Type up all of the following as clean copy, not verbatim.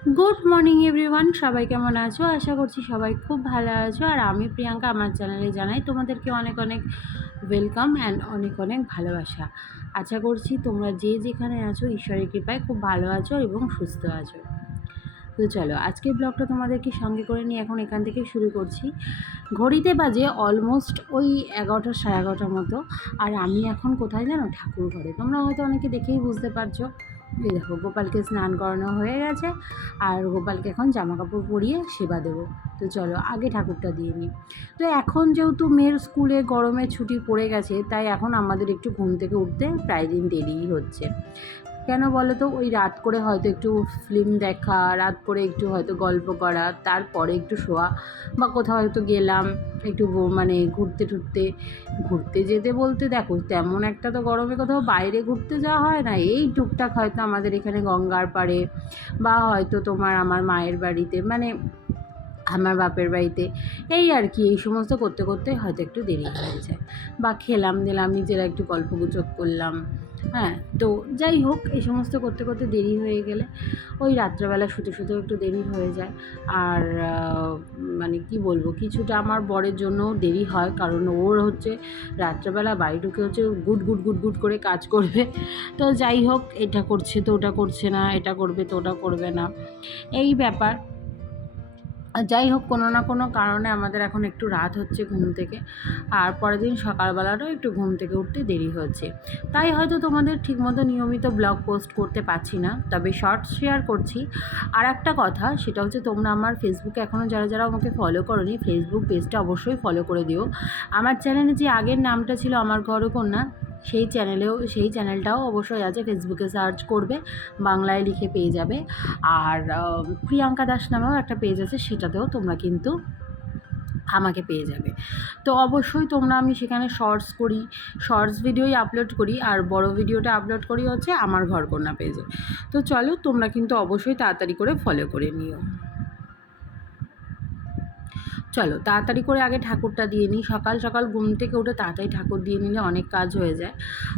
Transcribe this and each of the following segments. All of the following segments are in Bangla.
গুড মর্নিং এভরিওয়ান, সবাই কেমন আছো? আশা করছি সবাই খুব ভালো আছো। আর আমি প্রিয়াঙ্কা, আমার চ্যানেলে জানাই তোমাদেরকে অনেক অনেক ওয়েলকাম অ্যান্ড অনেক অনেক ভালোবাসা। আশা করছি তোমরা যে যেখানে আছো ঈশ্বরের কৃপায় খুব ভালো আছো এবং সুস্থ আছো। তো চলো, আজকের ব্লগটা তোমাদেরকে সঙ্গে করে নিয়ে এখন এখান থেকে শুরু করছি। ঘড়িতে বাজে অলমোস্ট ওই 11টা 11:30 মতো। আর আমি এখন কোথায় জানো? ঠাকুর ঘরে। তোমরা হয়তো অনেকে দেখেই বুঝতে পারছো। এই দেখো, গোপালকে স্নান করানো হয়ে গেছে আর গোপালকে এখন জামা কাপড় পরিয়ে সেবা দেবো। তো চলো আগে ঠাকুরটা দিয়ে নিই। তো এখন যেহেতু মেয়ের স্কুলে গরমের ছুটি পড়ে গেছে, তাই এখন আমাদের একটু ঘুম থেকে উঠতে প্রায় দিন দেরিই হচ্ছে। কেন বলো তো? ওই রাত করে হয়তো একটু ফিল্ম দেখা, রাত করে একটু হয়তো গল্প করা, তারপরে একটু শোয়া, বা কোথাও হয়তো গেলাম একটু মানে ঘুরতে টুরতে। ঘুরতে যেতে বলতে দেখো, তেমন একটা তো গরমে কোথাও বাইরে ঘুরতে যাওয়া হয় না। এই টুকটাক হয়তো আমাদের এখানে গঙ্গার পাড়ে, বা হয়তো তোমার আমার মায়ের বাড়িতে, মানে আমার বাপের বাড়িতে, এই আর কি। এই সমস্ত করতে করতে হয়তো একটু দেরি হয়ে যায়, বা খেলাম দিলাম, নিজেরা একটু গল্পগুজব করলাম। হ্যাঁ, তো যাই হোক, এই সমস্ত করতে করতে দেরি হয়ে গেলে ওই রাত্রেবেলা শুতে শুতেও একটু দেরি হয়ে যায়। আর মানে কি বলবো, কিছুটা আমার বরের জন্যও দেরি হয়, কারণ ওর হচ্ছে রাত্রেবেলা বাড়ি ঢুকে হচ্ছে গুড গুড গুড গুড করে কাজ করবে। তো যাই হোক, এটা করছে তো ওটা করছে না, এটা করবে তো ওটা করবে না, এই ব্যাপার। যাই হোক, কোনো না কোনো কারণে আমাদের এখন একটু রাত হচ্ছে ঘুম থেকে। আর পরের দিন সকালবেলাটাও একটু ঘুম থেকে উঠতে দেরি হচ্ছে। তাই হয়তো তোমাদের ঠিকমতো নিয়মিত ব্লগ পোস্ট করতে পারছি না, তবে শর্টস শেয়ার করছি। আর একটা কথা, সেটা হচ্ছে তোমরা আমার ফেসবুকে এখনও যারা যারা আমাকে ফলো করোনি, ফেসবুক পেজটা অবশ্যই ফলো করে দিও। আমার চ্যানেলে যে আগের নামটা ছিল আমার ঘরকন্যা, সেই চ্যানেলটাও অবশ্যই আছে। ফেসবুকে সার্চ করবে, বাংলায় লিখে পেয়ে যাবে। আর প্রিয়াঙ্কা দাস নামেও একটা পেজ আছে, সেটাতেও তোমরা কিন্তু আমাকে পেয়ে যাবে। তো অবশ্যই তোমরা, আমি সেখানে শর্টস ভিডিওই আপলোড করি, আর বড় ভিডিওটা আপলোড করি হচ্ছে আমার ঘরকন্যা পেজে। তো চলো, তোমরা কিন্তু অবশ্যই তাড়াতাড়ি করে ফলো করে নিও। চলো তাড়াতাড়ি করে আগে ঠাকুরটা দিয়ে নিই। সকাল সকাল ঘুম থেকে উঠে তাড়াতাড়ি ঠাকুর দিয়ে নিলে অনেক কাজ হয়ে যায়।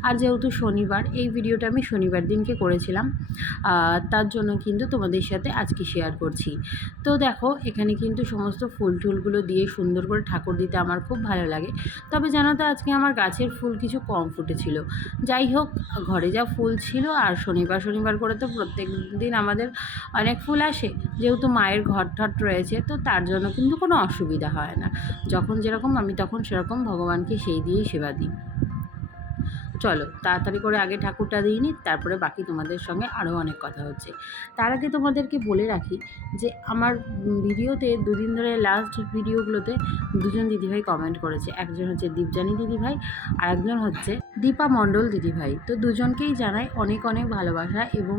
আর যেহেতু শনিবার, এই ভিডিওটা আমি শনিবার দিনকে করেছিলাম, তার জন্য কিন্তু তোমাদের সাথে আজকে শেয়ার করছি। তো দেখো, এখানে কিন্তু সমস্ত ফুল টুলগুলো দিয়ে সুন্দর করে ঠাকুর দিতে আমার খুব ভালো লাগে। তবে জানো তো, আজকে আমার গাছের ফুল কিছু কম ফুটেছিল। যাই হোক, ঘরে যা ফুল ছিল, আর শনিবার শনিবার করে তো প্রত্যেক দিন আমাদের অনেক ফুল আসে। যেহেতু মায়ের ঘর ঠট রয়েছে, তো তার জন্য কিন্তু কোনো অসুবিধা হয় না। যখন যেরকম আমি তখন সেরকম ভগবানকে সেই দিয়েই সেবা দিই। চলো তাড়াতাড়ি করে আগে ঠাকুরটা দিয়ে নিই, তারপরে বাকি তোমাদের সঙ্গে আরও অনেক কথা হচ্ছে। তার আগে তোমাদেরকে বলে রাখি যে আমার ভিডিওতে দুদিন ধরে, লাস্ট ভিডিওগুলোতে দুজন দিদিভাই কমেন্ট করেছে। একজন হচ্ছে দীপজানী দিদিভাই, আর একজন হচ্ছে দীপা মণ্ডল দিদিভাই। তো দুজনকেই জানাই অনেক অনেক ভালোবাসা, এবং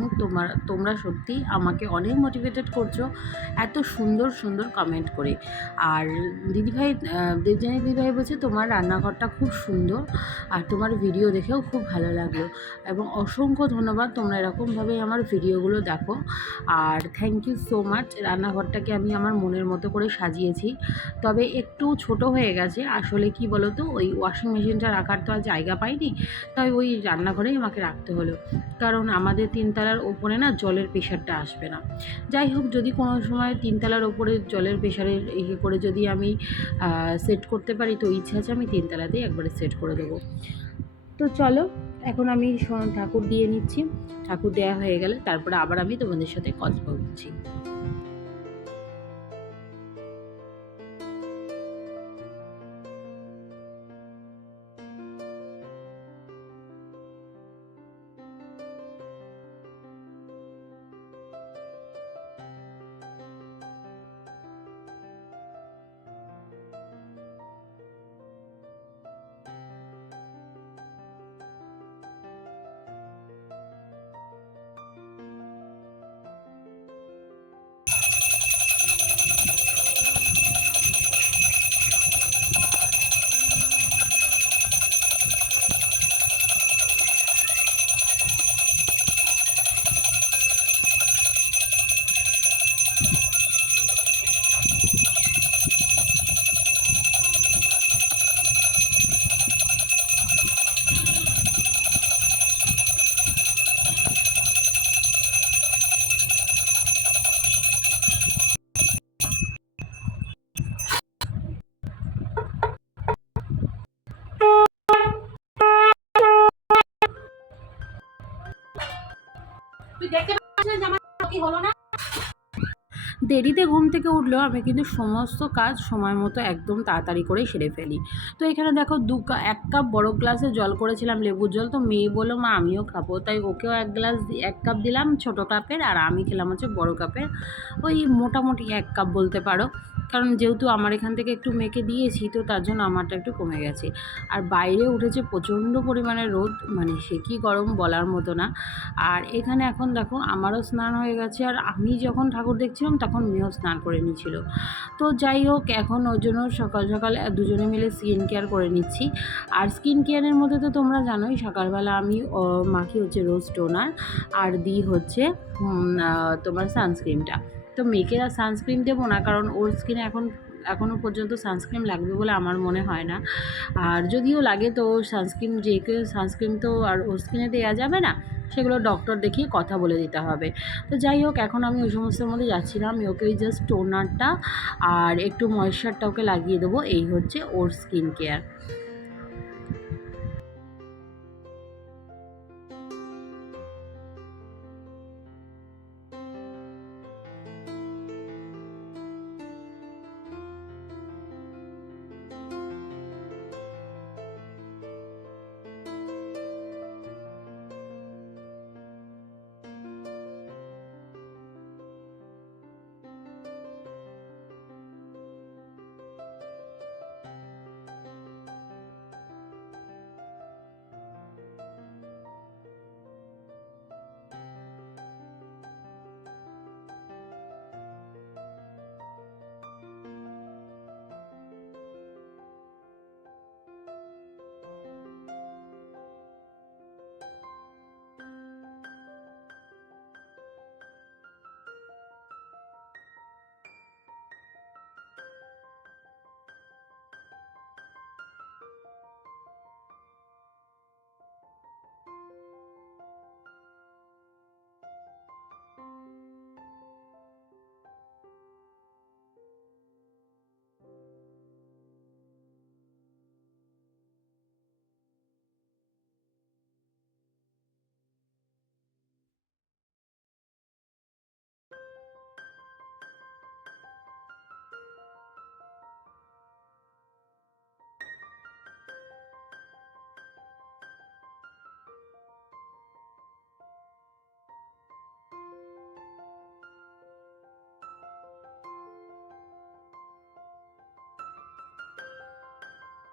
তোমরা সত্যিই আমাকে অনেক মোটিভেটেড করছো এত সুন্দর সুন্দর কমেন্ট করে। আর দিদিভাই, দেবজানী দিদিভাই বলছে তোমার রান্নাঘরটা খুব সুন্দর, আর তোমার ভিডিও দেখেও খুব ভালো লাগলো। এবং অসংখ্য ধন্যবাদ, তোমরা এরকমভাবেই আমার ভিডিওগুলো দেখো। আর থ্যাংক ইউ সো মাচ। রান্নাঘরটাকে আমি আমার মনের মতো করে সাজিয়েছি, তবে একটু ছোট হয়ে গেছে। আসলে কি বলো তো, ওই ওয়াশিং মেশিনটা রাখার তো আর জায়গা পাইনি, তাই ওই রান্নাঘরেই আমাকে রাখতে হলো। কারণ আমাদের তিনতলার ওপরে না জলের প্রেশারটা আসবে না। যাই হোক, যদি কোনো সময় তিনতলার ওপরে জলের প্রেশারের ইয়ে করে যদি আমি সেট করতে পারি, তো ইচ্ছা আছে আমি তিনতলাতেই একবারে সেট করে দেবো। তো চলো, এখন আমি ঠাকুর দিয়ে নিচ্ছি। ঠাকুর দেওয়া হয়ে গেলে তারপরে আবার আমি তোমাদের সাথে কথা বলছি। দেখতে পাচ্ছেন যে আমার কি হলো না। দেরিতে ঘুম থেকে উঠলেও আমি কিন্তু সমস্ত কাজ সময় মতো একদম তাড়াতাড়ি করেই সেরে ফেলি। তো এখানে দেখো 1 কাপ বড় গ্লাসে জল করেছিলাম, লেবুর জল। তো মেয়ে বললো মা আমিও খাবো, তাই ওকেও 1 কাপ দিলাম ছোট কাপের, আর আমি খেলাম হচ্ছে বড় কাপের, ওই মোটামুটি 1 কাপ বলতে পারো। কারণ যেহেতু আমার এখান থেকে একটু মেয়েকে দিয়েছি, তো তার জন্য আমারটা একটু কমে গেছে। আর বাইরে উঠেছে প্রচণ্ড পরিমাণে রোদ, মানে সে কি গরম বলার মতো না। আর এখানে এখন দেখো আমারও স্নান হয়ে গেছে, আর আমি যখন ঠাকুর দেখছিলাম তখন মেয়েও স্নান করে নিয়েছিল। তো যাই হোক, এখন ওর জন্য সকাল সকাল দুজনে মিলে স্কিন কেয়ার করে নিচ্ছি। আর স্কিন কেয়ারের মধ্যে তো তোমরা জানোই, সকালবেলা আমি মাখি হচ্ছে রোজ টোনার, আর দিই হচ্ছে তোমার সানস্ক্রিনটা। তো মেয়েকে আর সানস্ক্রিন দেবো না, কারণ ওর স্কিনে এখনও পর্যন্ত সানস্ক্রিন লাগবে বলে আমার মনে হয় না। আর যদিও লাগে তো সানস্ক্রিন, যে কেউ সানস্ক্রিন তো আর ওর স্কিনে দেওয়া যাবে না, সেগুলো ডক্টর দেখিয়ে কথা বলে দিতে হবে। তো যাই হোক, এখন আমি ওই সমস্তের মধ্যে যাচ্ছি না, আমি ওকে ওই জাস্ট টোনারটা আর একটু ময়েশ্চারটা ওকে লাগিয়ে দেবো, এই হচ্ছে ওর স্কিন কেয়ার।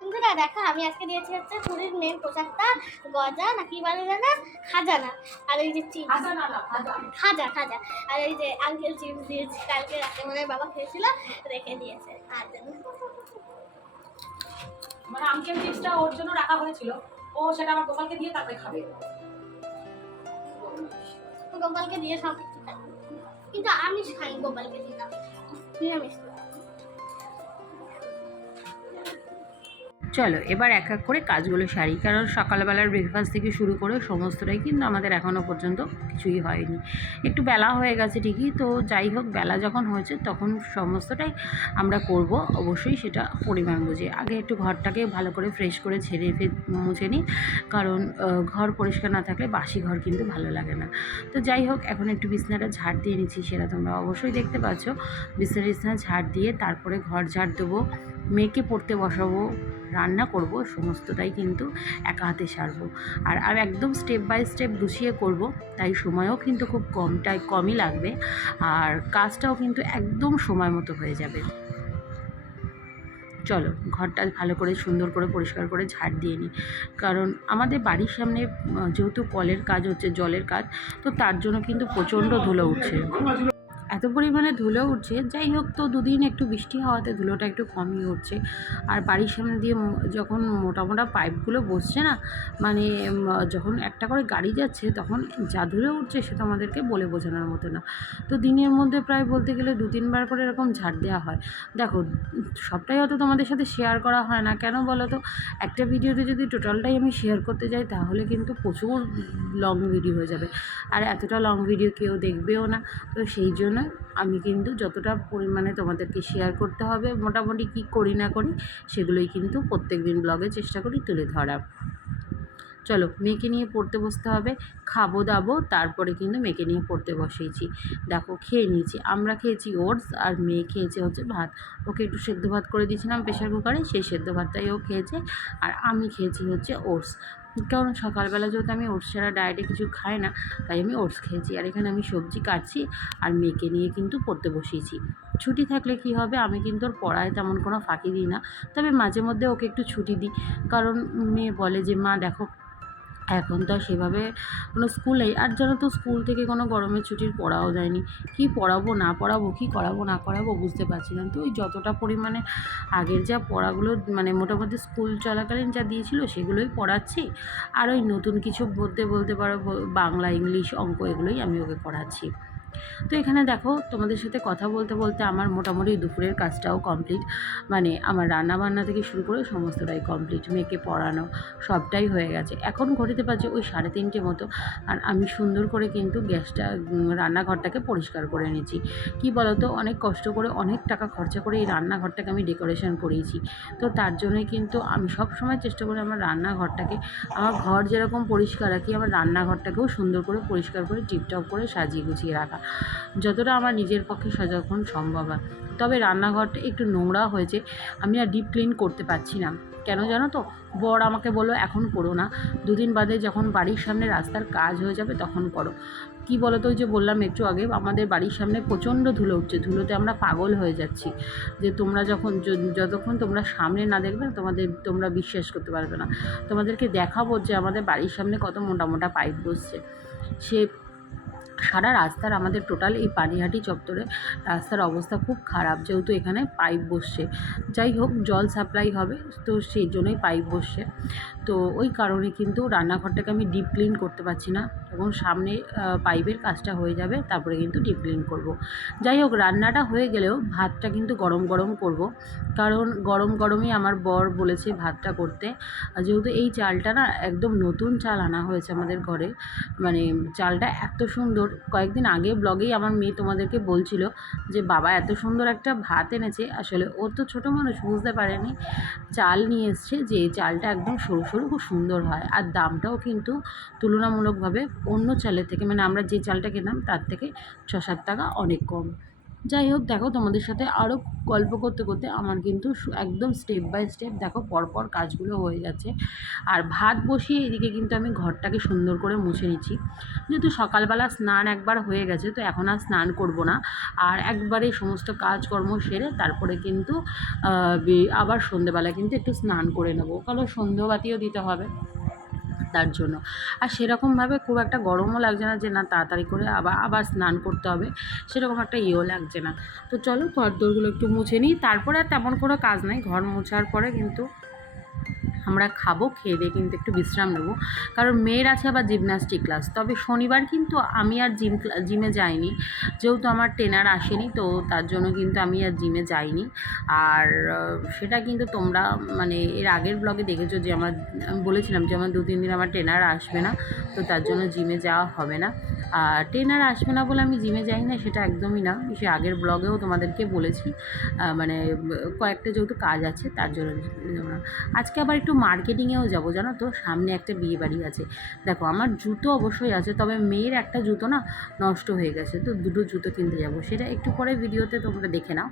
বন্ধুরা দেখো, আমি আজকে দিয়েছি হচ্ছে পুরীর মেন পোশাকটা, গজা নাকি বলে না, খাজানা। আর এই যে চিপস, খাজা খাজা। আর এই যে আঙ্কেল চিপস দিয়েছি, কালকে রাতে মনে বাবা খেয়েছিল, রেখে দিয়েছে। আর মানে আঙ্কেল চিপসটা ওর জন্য রাখা হয়েছিল, ও সেটা আমার গোপালকে দিয়ে তারপরে খাবে। গোপালকে দিয়ে সব কিছু খাই, কিন্তু আমিষ খাই, গোপালকে দিতাম নিরামিষ। চলো এবার এক এক করে কাজগুলো সারি, কারণ সকালবেলার ব্রেকফাস্ট থেকে শুরু করে সমস্তটাই কিন্তু আমাদের এখনও পর্যন্ত কিছুই হয়নি। একটু বেলা হয়ে গেছে ঠিকই, তো যাই হোক, বেলা যখন হয়েছে তখন সমস্তটাই আমরা করব। অবশ্যই সেটা পরিমাণ বুঝে আগে একটু ঘরটাকে ভালো করে ফ্রেশ করে মুছে নিই, কারণ ঘর পরিষ্কার না থাকলে বাসি ঘর কিন্তু ভালো লাগে না। তো যাই হোক, এখন একটু বিছনাটা ঝাড় দিয়ে নিচ্ছি, সেটা তোমরা অবশ্যই দেখতে পাচ্ছ। বিছনা ঝাড় দিয়ে তারপরে ঘর ঝাড় দেবো, মেয়েকে পড়তে বসাবো, রান্না করব, সমস্তটাই কিন্তু একা হাতে সারবো। আর একদম স্টেপ বাই স্টেপ গুছিয়ে করব, তাই সময়ও কিন্তু খুব কমই লাগবে, আর কাজটাও কিন্তু একদম সময় মতো হয়ে যাবে। চলো ঘরটা ভালো করে সুন্দর করে পরিষ্কার করে ঝাড় দিয়ে নিই, কারণ আমাদের বাড়ির সামনে যেহেতু কলের কাজ হচ্ছে, জলের কাজ, তো তার জন্য কিন্তু প্রচণ্ড ধুলো উঠছে, এত পরিমাণে ধুলো উঠছে। যাই হোক, তো দুদিন একটু বৃষ্টি হওয়াতে ধুলোটা একটু কমই উঠছে। আর বাড়ির সামনে দিয়ে যখন মোটা মোটা পাইপগুলো বসছে না, মানে যখন একটা করে গাড়ি যাচ্ছে, তখন যা ধুলো উঠছে সেটা আমাদেরকে বলে বোঝানোর মতো না। তো দিনের মধ্যে প্রায় বলতে গেলে 2-3 বার করে এরকম ঝাড় দেওয়া হয়। দেখো, সবটাই হয়তো তোমাদের সাথে শেয়ার করা হয় না, কেন বলো তো? একটা ভিডিওতে যদি টোটালটাই আমি শেয়ার করতে যাই, তাহলে কিন্তু প্রচুর লং ভিডিও হয়ে যাবে, আর এতটা লং ভিডিও কেউ দেখবেও না। তো সেই জন্য আমি কিন্তু যতটা পরিমাণে তোমাদেরকে শেয়ার করতে হবে, মোটামুটি কী করি না করি সেগুলোই কিন্তু প্রত্যেক দিন ব্লগে চেষ্টা করি তুলে ধরা। চলো মেয়েকে নিয়ে পড়তে বসতে হবে, খাবো দাবো, তারপরে কিন্তু মেয়েকে নিয়ে পড়তে বসিয়েছি। দেখো খেয়ে নিয়েছি, আমরা খেয়েছি ওটস আর মেয়ে খেয়েছে হচ্ছে ভাত। ওকে একটু সেদ্ধ ভাত করে দিয়েছিলাম প্রেশার কুকারে, সেই সেদ্ধ ভাতটাই ও খেয়েছে। আর আমি খেয়েছি হচ্ছে ওটস, কারণ সকালবেলা যেহেতু আমি ওটস ছাড়া ডায়েটে কিছু খাই না, তাই আমি ওটস খেয়েছি। আর এখানে আমি সবজি কাটছি আর মেয়েকে নিয়ে কিন্তু পড়তে বসিয়েছি। ছুটি থাকলে কি হবে, আমি কিন্তু ওর পড়ায় তেমন কোনো ফাঁকি দিই না, তবে মাঝে মধ্যে ওকে একটু ছুটি দিই। কারণ মেয়ে বলে যে মা দেখো এখন তো আর সেভাবে কোনো স্কুল নেই, আর জানো তো স্কুল থেকে কোনো গরমের ছুটির পড়াও যায়নি। কী পড়াবো না পড়াবো, কী করাবো না করাবো বুঝতে পারছি না। তো ওই যতটা পরিমাণে আগের যা পড়াগুলো মানে মোটামুটি স্কুল চলাকালীন যা দিয়েছিল সেগুলোই পড়াচ্ছি, আর ওই নতুন কিছু বলতে পারো বাংলা, ইংলিশ, অঙ্ক এগুলোই আমি ওকে পড়াচ্ছি। তো এখানে দেখো তোমাদের সাথে কথা বলতে বলতে আমার মোটামুটি দুপুরের কাজটাও কমপ্লিট, মানে আমার রান্না বান্না থেকে শুরু করে সমস্তটাই কমপ্লিট, মেয়েকে পড়ানো সবটাই হয়ে গেছে। এখন ঘটিতে পারছে ওই 3:30 মতো, আর আমি সুন্দর করে কিন্তু গ্যাসটা রান্নাঘরটাকে পরিষ্কার করে নিয়েছি। কি বলতো, অনেক কষ্ট করে অনেক টাকা খরচা করে এই রান্নাঘরটাকে আমি ডেকোরেশন করিয়েছি। তো তার জন্যই কিন্তু আমি সব সময় চেষ্টা করি আমার রান্নাঘরটাকে, আমার ঘর যেরকম পরিষ্কার রাখি আমার রান্নাঘরটাকেও সুন্দর করে পরিষ্কার করে টিপটপ করে সাজিয়ে গুছিয়ে রাখা, যতটা আমার নিজের পক্ষে যখন সম্ভব হয়। তবে রান্নাঘরটা একটু নোংরা হয়েছে, আমি আর ডিপ ক্লিন করতে পারছি না। কেন জানো তো, বর আমাকে বললো এখন করো না, 2 দিন বাদে যখন বাড়ির সামনে রাস্তার কাজ হয়ে যাবে তখন করো। কি বলো তো, ওই যে বললাম একটু আগে আমাদের বাড়ির সামনে প্রচণ্ড ধুলো উঠছে, ধুলোতে আমরা পাগল হয়ে যাচ্ছি। যে তোমরা যখন যতক্ষণ তোমরা সামনে না দেখবে তোমরা বিশ্বাস করতে পারবে না। তোমাদেরকে দেখাবো যে আমাদের বাড়ির সামনে কত মোটা মোটা পাইপ বসছে। সে সারা রাস্তার আমাদের টোটাল এই পানিহাটি চত্বরে রাস্তার অবস্থা খুব খারাপ, যেহেতু এখানে পাইপ বসছে। যাই হোক, জল সাপ্লাই হবে তো সেই জন্যই পাইপ বসছে। তো ওই কারণে কিন্তু রান্নাঘরটাকে আমি ডিপ ক্লিন করতে পারছি না, এবং সামনে পাইপের কাজটা হয়ে যাবে তারপরে কিন্তু ডিপ ক্লিন করব। যাই হোক, রান্নাটা হয়ে গেলেও ভাতটা কিন্তু গরম গরম করব, কারণ গরম গরমই আমার বর বলেছে ভাতটা করতে। যেহেতু এই চালটা না একদম নতুন চাল আনা হয়েছে আমাদের ঘরে, মানে চালটা এত সুন্দর। কয়েকদিন আগে ব্লগেই আমার মেয়ে তোমাদেরকে বলছিল যে বাবা এত সুন্দর একটা ভাত এনেছে, আসলে ও তো ছোটো মানুষ বুঝতে পারেনি, চাল নিয়ে এসছে যে এই চালটা একদম সরু সরু খুব সুন্দর হয়, আর দামটাও কিন্তু তুলনামূলকভাবে অন্য চালের থেকে, মানে আমরা যে চালটা খেতাম তার থেকে 6-7 টাকা অনেক কম। যাই হোক, দেখো তোমাদের সাথে আরও গল্প করতে করতে আমার কিন্তু একদম স্টেপ বাই স্টেপ দেখো পরপর কাজগুলো হয়ে যাচ্ছে। আর ভাত বসিয়ে এদিকে কিন্তু আমি ঘরটাকে সুন্দর করে মুছে নিচ্ছি, যেহেতু সকালবেলা স্নান একবার হয়ে গেছে তো এখন আর স্নান করব না, আর একবারে সমস্ত কাজকর্ম সেরে তারপরে কিন্তু আবার সন্ধেবেলা কিন্তু একটু স্নান করে নেবো, কারণ সন্ধ্যাবাতিও দিতে হবে তার জন্য। আর সেরকমভাবে খুব একটা গরমও লাগছে না যে না তাড়াতাড়ি করে আবার স্নান করতে হবে, সেরকম একটা ইয়েও লাগছে না। তো চলো ঘরদোরগুলো একটু মুছে নিই, তারপরে আর তেমন কোনো কাজ নাই। ঘর মোছার পরে কিন্তু আমরা খাবো, খেয়ে দিয়ে কিন্তু একটু বিশ্রাম নেবো, কারণ মেয়ের আছে আবার জিমন্যাস্টিক ক্লাস। তবে শনিবার কিন্তু আমি আর জিমে যাইনি, যেহেতু আমার ট্রেনার আসেনি, তো তার জন্য কিন্তু আমি আর জিমে যাইনি। আর সেটা কিন্তু তোমরা মানে এর আগের ব্লগে দেখেছো যে আমি বলেছিলাম যে আমার 2-3 দিন আমার ট্রেনার আসবে না, তো তার জন্য জিমে যাওয়া হবে না। আর ট্রেনার আসবে না বলে আমি জিমে যাই না সেটা একদমই না, সে আগের ব্লগেও তোমাদেরকে বলেছি, মানে কয়েকটা যেহেতু কাজ আছে তার জন্য। আজকে আবার একটু মার্কেটিংয়েও যাব, জানো তো, সামনে একটা বিয়ে বাড়ি আছে। দেখো আমার জুতো অবশ্যই আছে, তবে মেয়ের একটা জুতো না নষ্ট হয়ে গেছে, তো 2টো জুতো কিনতে যাব, সেটা একটু পরে ভিডিওতে তোমরা দেখে নাও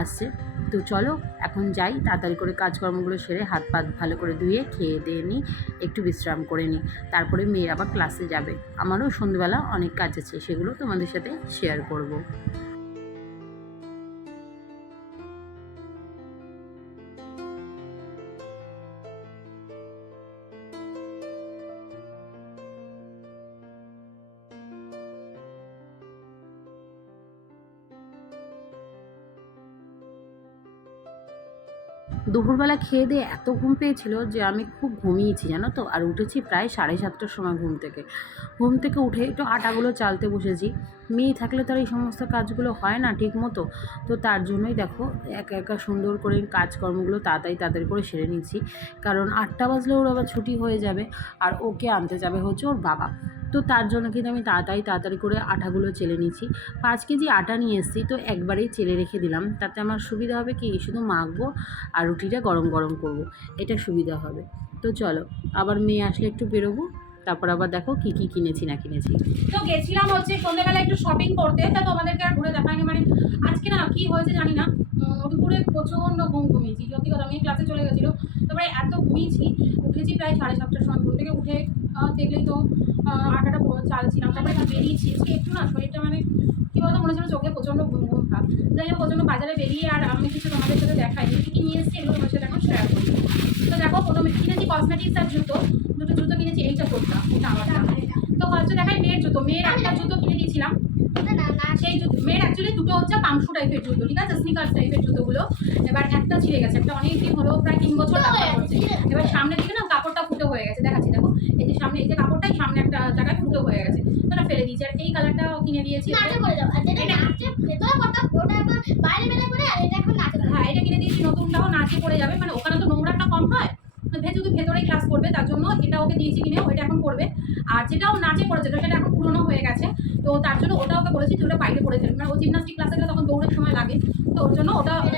আসছে। তো চলো এখন যাই, তাড়াতাড়ি করে কাজকর্মগুলো সেরে হাত পা ভালো করে ধুয়ে খেয়ে দিয়ে নিই, একটু বিশ্রাম করে নিই, তারপরে মেয়ের আবার ক্লাসে যাবে। আমারও সন্ধ্যেবেলা অনেক কাজ আছে, সেগুলো তোমাদের সাথে শেয়ার করব। দুপুরবেলা খেয়ে দিয়ে এত ঘুম পেয়েছিল যে আমি খুব ঘুমিয়েছি, জানো তো। আর উঠেছি প্রায় 7:30টার সময় ঘুম থেকে উঠে একটু আটাগুলো চালতে বসেছি। মেয়ে থাকলে তো আর এই সমস্ত কাজগুলো হয় না ঠিক মতো, তো তার জন্যই দেখো একা একা সুন্দর করে কাজকর্মগুলো তাড়াতাড়ি করে সেরে নিচ্ছি, কারণ 8টা বাজলে ওর আবার ছুটি হয়ে যাবে, আর ওকে আনতে যাবে হচ্ছে ওর বাবা। তো তার জন্য কিন্তু আমি তাড়াতাড়ি করে আটাগুলো চেলে নিচ্ছি। 5 কেজি আটা নিয়ে এসেছি, তো একবারেই চেলে রেখে দিলাম, তাতে আমার সুবিধা হবে কি শুধু মাখবো আর রুটিটা গরম গরম করব, এটা সুবিধা হবে। তো চলো আবার মেয়ে আসলে একটু বেরোবো, তারপর আবার দেখো কি কি কিনেছি না কিনেছি। তো গেছিলাম হচ্ছে সন্ধ্যেবেলা একটু শপিং করতে, তা তোমাদেরকে আর ঘুরে দেখায়নি। মানে আজকে না কি হয়েছে জানি না, দুপুরে প্রচণ্ড ঘুম ঘুমিয়েছি, সত্যি কথা। মেয়ে ক্লাসে চলে গেছিলো, তারপরে এত ঘুমিয়েছি, উঠেছি প্রায় 7:30টার সময়। ঘুম থেকে উঠে দেখলেই তো 8টা চালছিলাম, তারপরে একটু বেরিয়েছি। আজকে একটু না শরীরটা মানে কী বলতো, মনে হচ্ছিল চোখে প্রচণ্ড ঘুম ঘুম ভাব। যাই হোক, প্রচণ্ড বাজারে বেরিয়ে আর আমি কিছু তোমাদের সাথে দেখাইনি, কী কী নিয়ে এসেছি এগুলো তোমার সাথে এখন শেয়ার করি। তো দেখো, প্রথমে কিনেছি কসমেটিক্স আর জুতো, দুটো জুতো কিনেছি। এইটা করতা, এটা আমার না। তো ফার্স্টে দেখাই মেয়ের জুতো। মেয়ের একটা জুতো কিনে দিয়েছিলাম, সেই জুতো মেয়ের অ্যাকচুয়ালি দুটো হচ্ছে পামশু টাইপের জুতো, ঠিক আছে, স্নিকার্স টাইপের জুতোগুলো। এবার একটা ছিঁড়ে গেছে, একটা অনেক দিন হলো, প্রায় 3 বছর ব্যবহার করছে। এবার সামনে দিকে না কাপড়টা ফুটো হয়ে গেছে, দেখাচ্ছি দেখো, এই যে সামনে, এই যে কাপড়টাই সামনে একটা জায়গায় ফুটো হয়ে গেছে, ওটা ফেলে দিয়েছি। আর এই কালারটা কিনে দিয়েছি, হ্যাঁ এটা কিনে দিয়েছি নতুনটাও, নাচে পড়ে যাবে, মানে ওখানে তো নোংরাটা কম হয়, যেহেতু ভেতরেই ক্লাস করবে তার জন্য এটা ওকে দিয়েছি কিনে, ওইটা এখন পড়বে। আর যেটাও নাচে পড়েছে সেটা এখন পুরোনো হয়ে গেছে, তো তার জন্য ওটা ওকে বলেছি তুই ওটা বাইরে পড়ে ফেলবি, মানে ও জিমনাস্টিক ক্লাসে গেলে তখন দৌড়ের সময় লাগে, তো ওর জন্য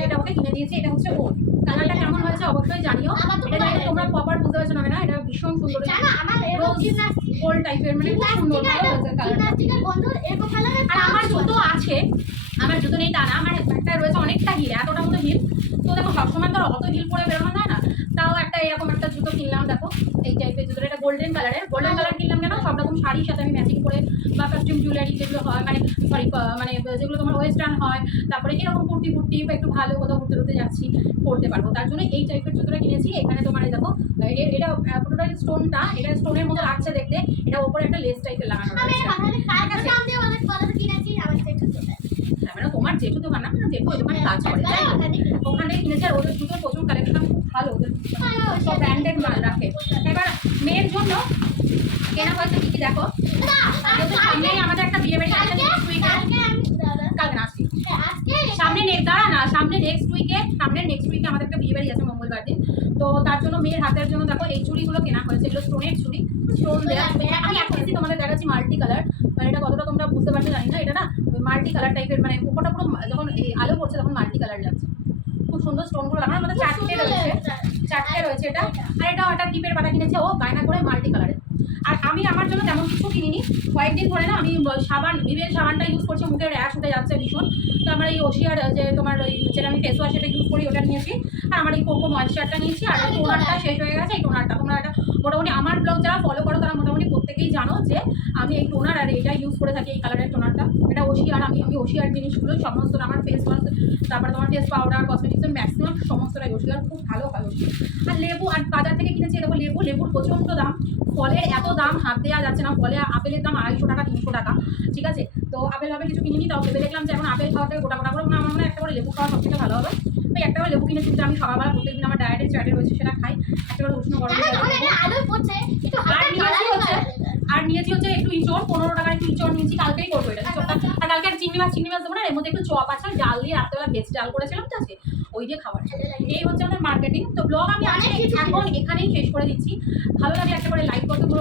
এটা ওকে কিনে দিয়েছি। এটা হচ্ছে ওর কালারটা কেমন হয়েছে অবশ্যই জানিও। এটা জানি তোমরা প্রপার বুঝতে পারছো না, এটা ভীষণ সুন্দর, গোল টাইপের, মানে খুব সুন্দর ভালো হয়েছে কালারটা। আর আমার জুতো আছে, আমার জুতো নেই তা না, আমার একটা রয়েছে অনেকটা হিল, এতটা মতো হিল। তো দেখো সবসময় তো অত হিল পরে বেরোনো যায় না, তাও একটা এরকম একটা জুতো কিনলাম। দেখো এই টাইপের জুতো, এটা গোল্ডেন কালারের। গোল্ডেন কালার কিনলাম কেন, সব রকম শাড়ির সাথে আমি ম্যাচিং করে, বা কাস্টিউম জুয়েলারি যেগুলো হয়, মানে সরি মানে যেগুলো তোমার ওয়েস্টার্ন হয়, তারপরে এরকম কুর্তি ফুর্তি বা একটু ভালো কোথাও ঘুরতে ঘুরতে যাচ্ছি পরতে পারবো, তার জন্য এই টাইপের জুতোটা কিনেছি। এখানে তোমার এই দেখো, এটা পুরোটা স্টোনটা, এটা স্টোনের মতো লাগছে দেখতে, এটা ওপরে একটা লেস টাইপের লাগানো রয়েছে। মানে তোমার জেঠু দোকান না, মানে জেঠু ওই দোকানে কাজ করে, ওখানে কিনেছে। আর ওদের জুতোর প্রচুর কালেকশন, খুব ভালো, ওদের সব ব্র্যান্ডেড মাল রাখে। এবার মেয়ের জন্য কেনা হয়েছে কি কি দেখো, সামনেই আমাদের একটা বিয়ে বাড়ি আছে কালকে আসছি, সামনে দাঁড়া না, সামনে নেক্সট উইকে আমাদের একটা বিয়ে বাড়ি আছে মঙ্গলবার দিন, তো তার জন্য মেয়ের হাতের জন্য দেখো এই চুড়িগুলো কেনা হয়েছে। এগুলো স্টোনের চুড়ি, স্টোন দেওয়া। আমি এখন তোমাদের দেখাচ্ছি মাল্টি কালার, মানে এটা কতটা তোমরা বুঝতে পারছো জানি না, এটা না ওই মাল্টি কালার টাইপের, মানে উপরটা পুরো যখন এই আলো পড়ছে তখন মাল্টি কালার লাগছে, খুব সুন্দর স্টোনগুলো লাগানো। আমাদের চারটে রয়েছে এটা। আর এটাও একটা টিপের পাতা কিনেছে ও বায়না করে মাল্টি কালারের। আর আমি আমার জন্য তেমন কিছু কিনিনি, কয়েকদিন ধরে না আমি সাবান, ভিভের সাবানটা ইউজ করছি, মুখে র্যাশ উঠে যাচ্ছে ভীষণ, তো আমার এই ওশিয়ার যে তোমার ওই যেটা আমি ফেস ওয়াশ সেটা ইউজ করি, ওটা নিয়েছি। আর আমার এই কোকো ময়েশ্চারটা নিয়েছি। আর এই টোনারটা শেষ হয়ে গেছে, এই টোনারটা তোমরা এটা মোটামুটি আমার ব্লগ যারা ফলো করো তারা মোটামুটি প্রত্যেকেই জানো যে আমি এই টোনার আর এটা ইউজ করে থাকি, এই কালারের টোনারটা। এটা ওশিয়ার, আমি ওশিয়ার জিনিসগুলো সমস্ত, আমার ফেস ওয়াশ, তারপরে তোমার ফেস পাউডার, কসমেটিক্সের ম্যাক্সিমাম সমস্তটাই ওশিয়ার, খুব ভালো হয় ওশিয়ার। আর লেবু, আর বাজার থেকে কিনেছি দেখো লেবুর প্রচণ্ড দাম, ফলের এত দাম হাত দেওয়া যাচ্ছে না। ফলে আপেলের দাম 250 টাকা 300 টাকা, ঠিক আছে। তো আপেল কিছু কিনিনি, তাও ভেবে দেখলাম যে এখন আপেল খাওয়া থেকে গোটা করে আমার মনে হয় একটা করে লেবু খাওয়া সব থেকে ভালো হবে। তো একটা করে লেবু কিনেছি, আমি সকালবেলা প্রত্যেকদিন আমার ডায়েটের চার্টে রয়েছে সেটা খাই, একটা করে উষ্ণ গরম। আর নিয়েছি হচ্ছে একটু ইঁচড়, 15 টাকার একটু ইঁচড় নিয়েছি, কালকেই করবো এটা ইঁচড়টা। আর কালকে আর চিংড়ি মাছ দেবো না, এর মধ্যে একটু চপ আছে, ডাল দিয়ে রাত্রেবেলা ভেজ ডাল করেছিলাম, তো আছে ওই দিয়ে খাবার। এই হচ্ছে আমাদের মার্কেটিং। তো ব্লগ আমি এখন এখানেই শেষ করে দিচ্ছি। ভালো লাগে একটা করে লাইক করতে ভুলো